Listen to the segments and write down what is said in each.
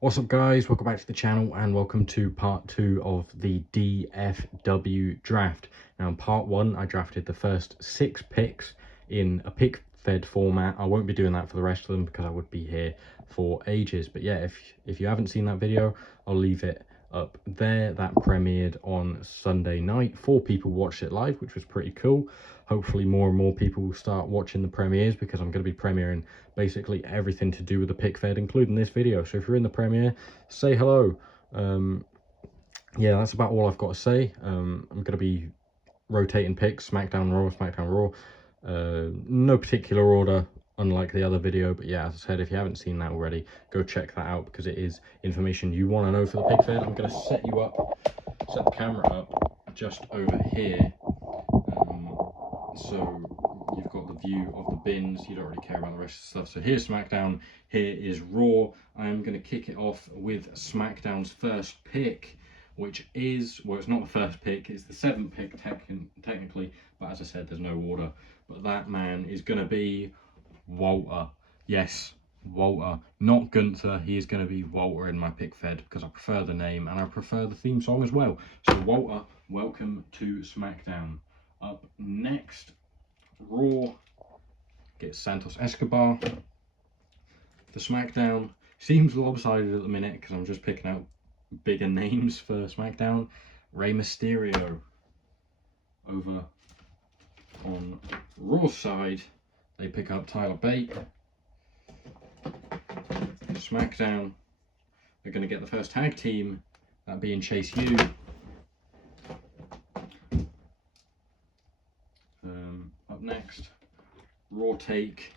What's up guys, welcome back to the channel and welcome to part 2 of the DFW draft. Now in part 1 I drafted the first 6 picks in a PIC-FED format. I won't be doing that for the rest of them because I would be here for ages, but yeah, if you haven't seen that video, I'll leave it up there. That premiered on Sunday night. 4 people watched it live, which was pretty cool. Hopefully more and more people will start watching the premieres because I'm going to be premiering basically everything to do with the PIC-FED, including this video. So if you're in the premiere, say hello. Yeah, that's about all I've got to say. I'm going to be rotating picks, SmackDown, Raw, SmackDown, Raw. No particular order, unlike the other video, but yeah, as I said, if you haven't seen that already, go check that out because it is information you want to know for the PIC-FED. I'm going to set the camera up just over here, so you've got the view of the bins. You don't really care about the rest of the stuff. So here's SmackDown, here is Raw. I'm going to kick it off with SmackDown's first pick, which is, well, it's not the first pick, it's the 7th pick technically, but as I said, there's no order. But that man is going to be Walter. Yes, Walter, not Gunther. He is going to be Walter in my PIC-FED because I prefer the name and I prefer the theme song as well. So Walter, welcome to SmackDown. Up next, Raw gets Santos Escobar. For SmackDown, seems lopsided at the minute because I'm just picking out bigger names for SmackDown. Rey Mysterio. Over on Raw's side, they pick up Tyler Bate. SmackDown, they're going to get the first tag team, that being Chase U. Up next, Raw take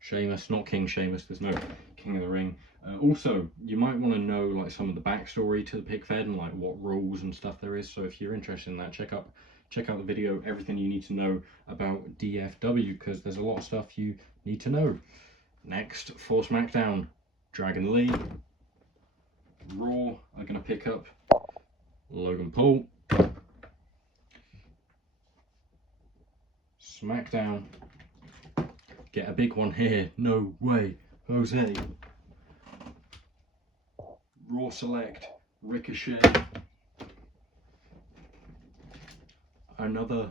Sheamus, not King Sheamus, there's no King of the Ring. Also, you might want to know like some of the backstory to the PIC-FED and like what rules and stuff there is. So if you're interested in that, check out the video, everything you need to know about DFW, because there's a lot of stuff you need to know. Next, for SmackDown, Dragon Lee. Raw are going to pick up Logan Paul. SmackDown get a big one here. No way, Jose. Raw select Ricochet. Another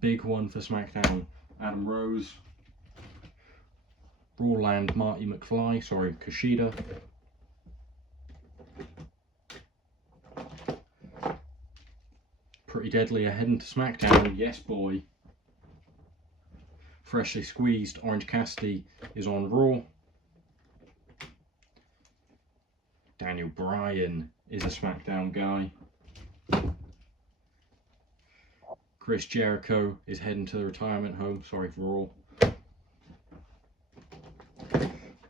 big one for SmackDown, Adam Rose. Raw land Marty McFly, sorry, Kushida. Pretty Deadly are heading to SmackDown, yes boy. Freshly squeezed Orange Cassidy is on Raw. Daniel Bryan is a SmackDown guy. Chris Jericho is heading to the retirement home, sorry, for Raw.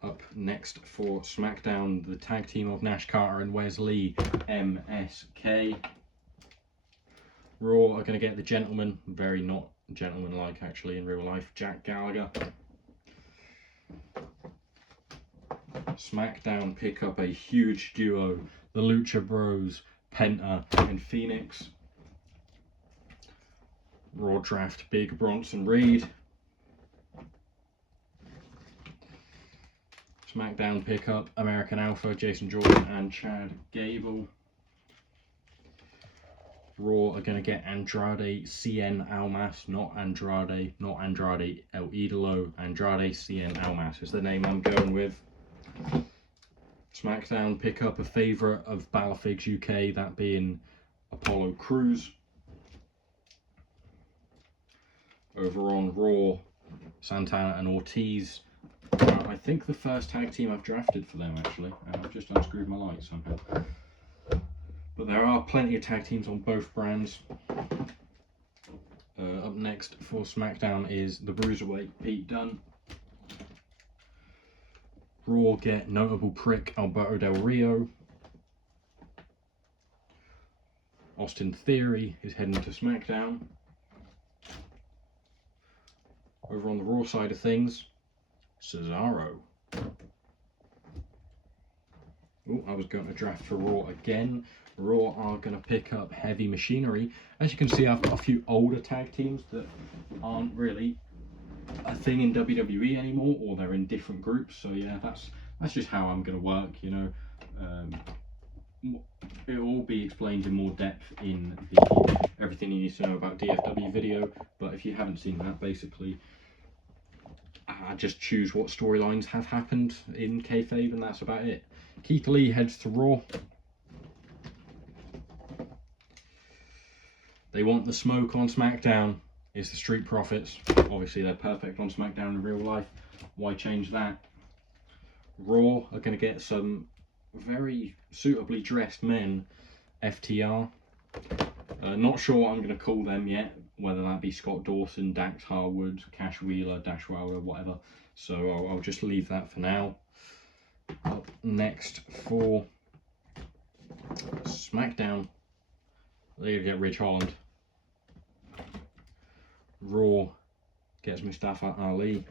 Up next for SmackDown, the tag team of Nash Carter and Wes Lee, MSK. Raw are going to get the gentleman, very not gentleman-like actually in real life, Jack Gallagher. SmackDown pick up a huge duo, the Lucha Bros, Penta and Phoenix. Raw draft Big Bronson Reed. SmackDown pick up American Alpha, Jason Jordan and Chad Gable. Raw are going to get Andrade Cien Almas, not Andrade El Idolo. Andrade Cien Almas is the name I'm going with. SmackDown pick up a favourite of Balorfigs UK, that being Apollo Crews. Over on Raw, Santana and Ortiz. I think the first tag team I've drafted for them actually, and I've just unscrewed my light somehow. But there are plenty of tag teams on both brands. Up next for SmackDown is the Bruiserweight Pete Dunne. Raw get notable prick Alberto Del Rio. Austin Theory is heading to SmackDown. Over on the Raw side of things, Cesaro. Oh, I was going to draft for Raw again. Raw are going to pick up Heavy Machinery. As you can see, I've got a few older tag teams that aren't really a thing in WWE anymore, or they're in different groups. So yeah, that's just how I'm going to work, you know. It'll all be explained in more depth in the everything you need to know about DFW video, but if you haven't seen that, basically I just choose what storylines have happened in kayfabe and that's about it. Keith Lee heads to Raw. They want the smoke on SmackDown. It's the Street Profits. Obviously they're perfect on SmackDown in real life. Why change that? Raw are going to get some very suitably dressed men, FTR. Not sure what I'm going to call them yet, whether that be Scott Dawson, Dax Harwood, Cash Wheeler, Dash Wilder, whatever. So I'll just leave that for now. Up next for SmackDown, they're going to get Rich Holland. Raw gets Mustafa Ali.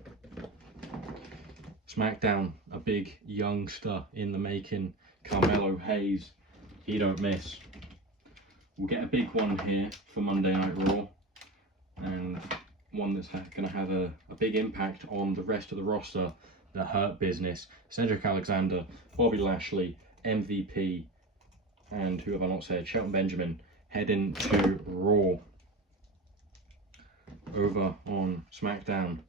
SmackDown, a big youngster in the making, Carmelo Hayes. He don't miss. We'll get a big one here for Monday Night Raw, and one that's going to have a big impact on the rest of the roster, the Hurt Business, Cedric Alexander, Bobby Lashley, MVP, and who have I not said, Shelton Benjamin, heading to Raw. Over on SmackDown,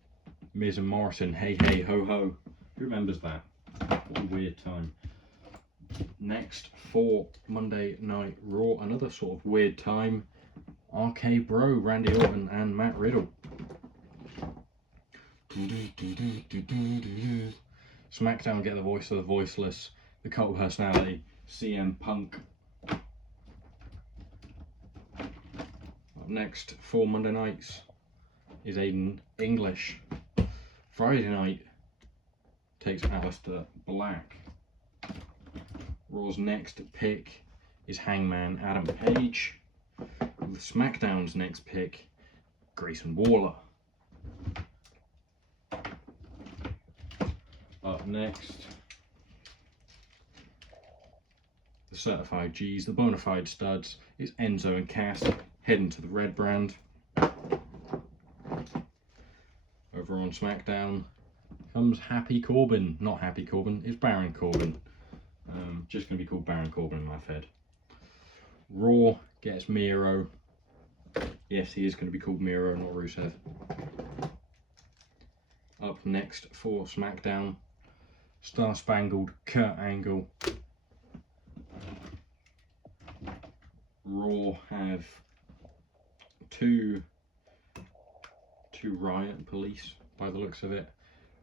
Miz and Morrison, hey hey ho ho. Who remembers that? What a weird time. Next for Monday Night Raw, another sort of weird time. RK Bro, Randy Orton and Matt Riddle. SmackDown get the voice of the voiceless, the cult personality, CM Punk. Up next for Monday nights is Aiden English. Friday night takes Aleister Black. Raw's next pick is Hangman Adam Page. With SmackDown's next pick, Grayson Waller. Up next, the certified G's, the bona fide studs, is Enzo and Cass heading to the red brand. Over on SmackDown comes Happy Corbin. Not Happy Corbin, it's Baron Corbin. Just going to be called Baron Corbin in my head. Raw gets Miro. Yes, he is going to be called Miro, not Rusev. Up next for SmackDown, Star Spangled Kurt Angle. Raw have two Riot Police, by the looks of it.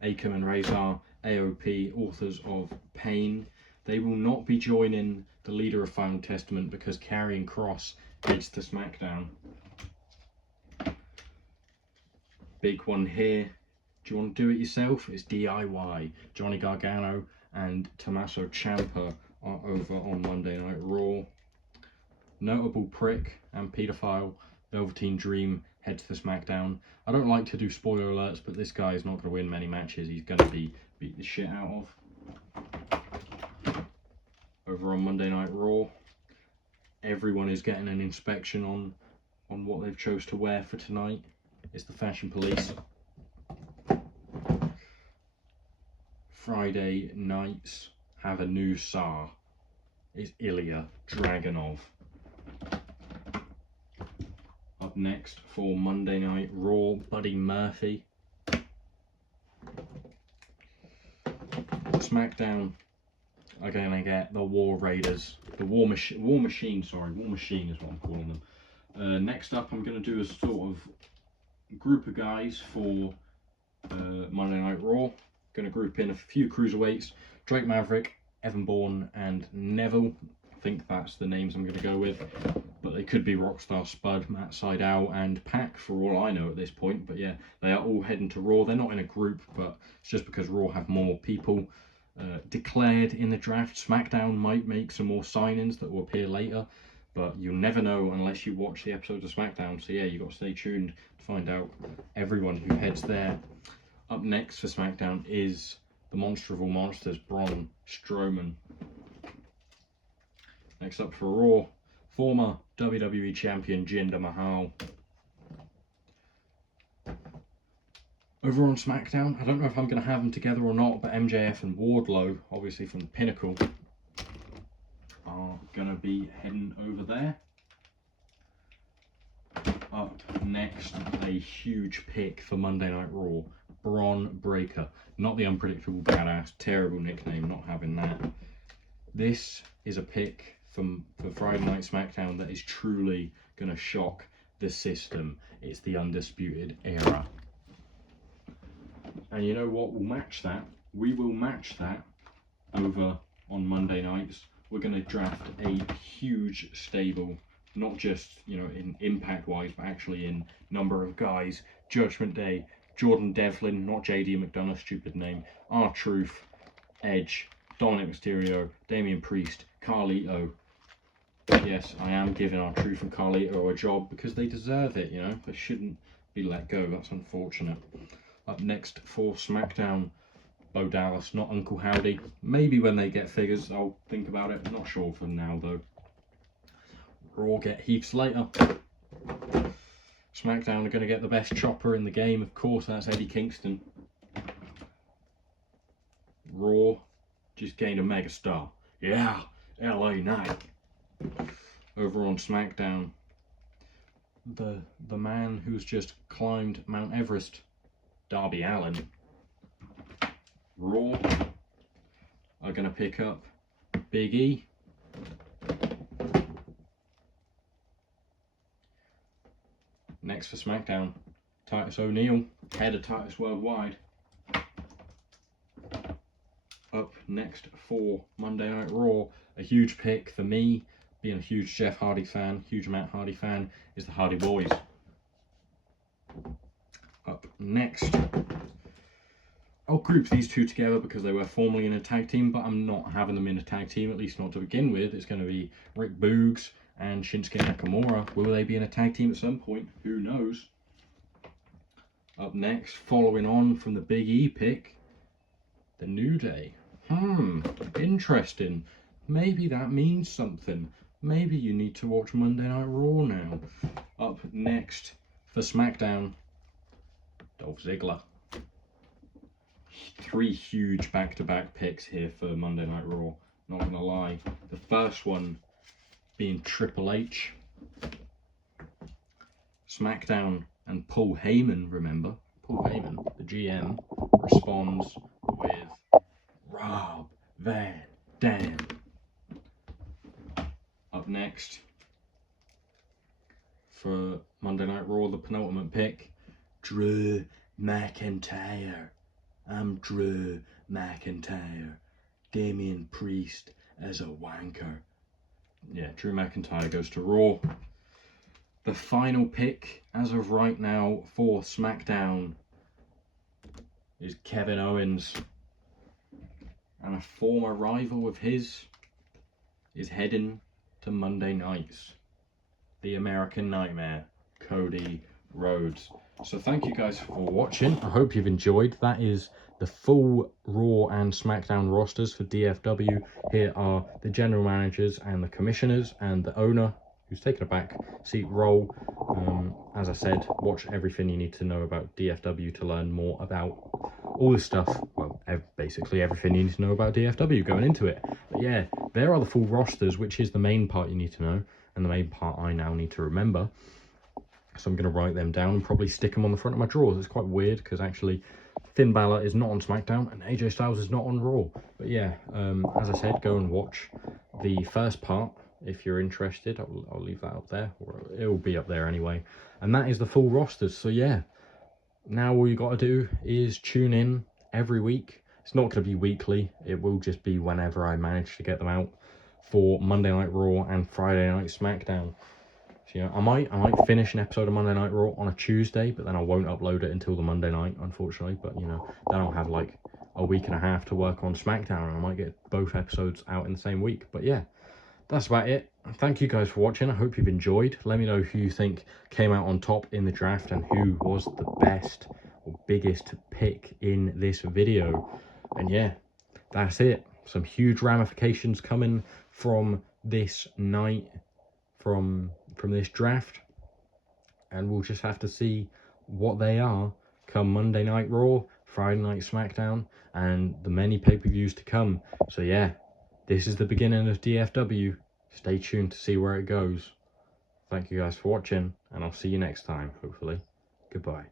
Akam and Razor, AOP, authors of Pain. They will not be joining the leader of Final Testament because Karrion Kross heads to SmackDown. Big one here. Do you want to do it yourself? It's DIY. Johnny Gargano and Tommaso Ciampa are over on Monday Night Raw. Notable prick and paedophile Velveteen Dream heads to SmackDown. I don't like to do spoiler alerts, but this guy is not going to win many matches. He's going to be beat the shit out of. Over on Monday Night Raw, everyone is getting an inspection on what they've chose to wear for tonight. It's the Fashion Police. Friday nights have a new Tsar. It's Ilya Dragunov. Up next for Monday Night Raw, Buddy Murphy. SmackDown are going to get the War Raiders, the War Machine is what I'm calling them. Next up, I'm going to do a sort of group of guys for Monday Night Raw. Going to group in a few cruiserweights: Drake Maverick, Evan Bourne, and Neville. I think that's the names I'm going to go with, but they could be Rockstar Spud, Matt Sydal, and Pac for all I know at this point. But yeah, they are all heading to Raw. They're not in a group, but it's just because Raw have more people declared in the draft. SmackDown might make some more signings that will appear later, but you'll never know unless you watch the episodes of SmackDown. So yeah, you've got to stay tuned to find out everyone who heads there. Up next for SmackDown is the monster of all monsters, Braun Strowman. Next up for Raw, former WWE champion Jinder Mahal. Over on SmackDown, I don't know if I'm going to have them together or not, but MJF and Wardlow, obviously from the Pinnacle, gonna be heading over there. Up next, a huge pick for Monday Night Raw, Bron Breakker. Not the Unpredictable Badass, terrible nickname, not having that. This is a pick for Friday Night SmackDown that is truly gonna shock the system. It's the Undisputed Era. And you know what will match that? We will match that over on Monday nights. We're going to draft a huge stable, not just, you know, in impact wise, but actually in number of guys. Judgment Day, Jordan Devlin, not JD McDonough, stupid name, R-Truth, Edge, Dominic Mysterio, Damian Priest, Carlito. Yes, I am giving R-Truth and Carlito a job because they deserve it, you know. They shouldn't be let go. That's unfortunate. Up next for SmackDown, Bo Dallas, not Uncle Howdy. Maybe when they get figures, I'll think about it. Not sure for now, though. Raw get Heath Slater. SmackDown are going to get the best chopper in the game. Of course, that's Eddie Kingston. Raw just gained a megastar. Yeah, LA Knight. Over on SmackDown, the man who's just climbed Mount Everest, Darby Allin. Raw are going to pick up Big E. Next for SmackDown, Titus O'Neil, head of Titus Worldwide. Up next for Monday Night Raw, a huge pick for me, being a huge Jeff Hardy fan, huge Matt Hardy fan, is the Hardy Boys. Up next, I'll group these two together because they were formerly in a tag team, but I'm not having them in a tag team, at least not to begin with. It's going to be Rick Boogs and Shinsuke Nakamura. Will they be in a tag team at some point? Who knows? Up next, following on from the Big E pick, the New Day. Interesting. Maybe that means something. Maybe you need to watch Monday Night Raw now. Up next for SmackDown, Dolph Ziggler. 3 huge back-to-back picks here for Monday Night Raw, not gonna lie. The first one being Triple H. SmackDown and Paul Heyman, remember? Paul Heyman, the GM, responds with Rob Van Dam. Up next for Monday Night Raw, the penultimate pick, Drew McIntyre. I'm Drew McIntyre. Damian Priest as a wanker. Yeah, Drew McIntyre goes to Raw. The final pick, as of right now, for SmackDown is Kevin Owens. And a former rival of his is heading to Monday nights. The American Nightmare, Cody Rhodes. So thank you guys for watching. I hope you've enjoyed. That is the full Raw and SmackDown rosters for DFW. Here are the general managers and the commissioners and the owner, who's taken a back seat role. As I said, watch everything you need to know about DFW to learn more about all this stuff. Well, basically everything you need to know about DFW going into it. But yeah, there are the full rosters, which is the main part you need to know, and the main part I now need to remember. So I'm going to write them down and probably stick them on the front of my drawers. It's quite weird because actually Finn Balor is not on SmackDown and AJ Styles is not on Raw. But yeah, as I said, go and watch the first part if you're interested. I'll leave that up there, or it will be up there anyway. And that is the full rosters. So yeah, now all you got to do is tune in every week. It's not going to be weekly. It will just be whenever I manage to get them out for Monday Night Raw and Friday Night SmackDown. So, you know, I might finish an episode of Monday Night Raw on a Tuesday, but then I won't upload it until the Monday night, unfortunately. But, you know, then I'll have like a week and a half to work on SmackDown, and I might get both episodes out in the same week. But yeah, that's about it. Thank you guys for watching. I hope you've enjoyed. Let me know who you think came out on top in the draft and who was the best or biggest pick in this video. And yeah, that's it. Some huge ramifications coming from this night, from this draft, and we'll just have to see what they are come Monday Night Raw, Friday Night SmackDown, and the many pay-per-views to come. So yeah, this is the beginning of DFW. stay tuned to see where it goes. Thank you guys for watching, and I'll see you next time, hopefully. Goodbye.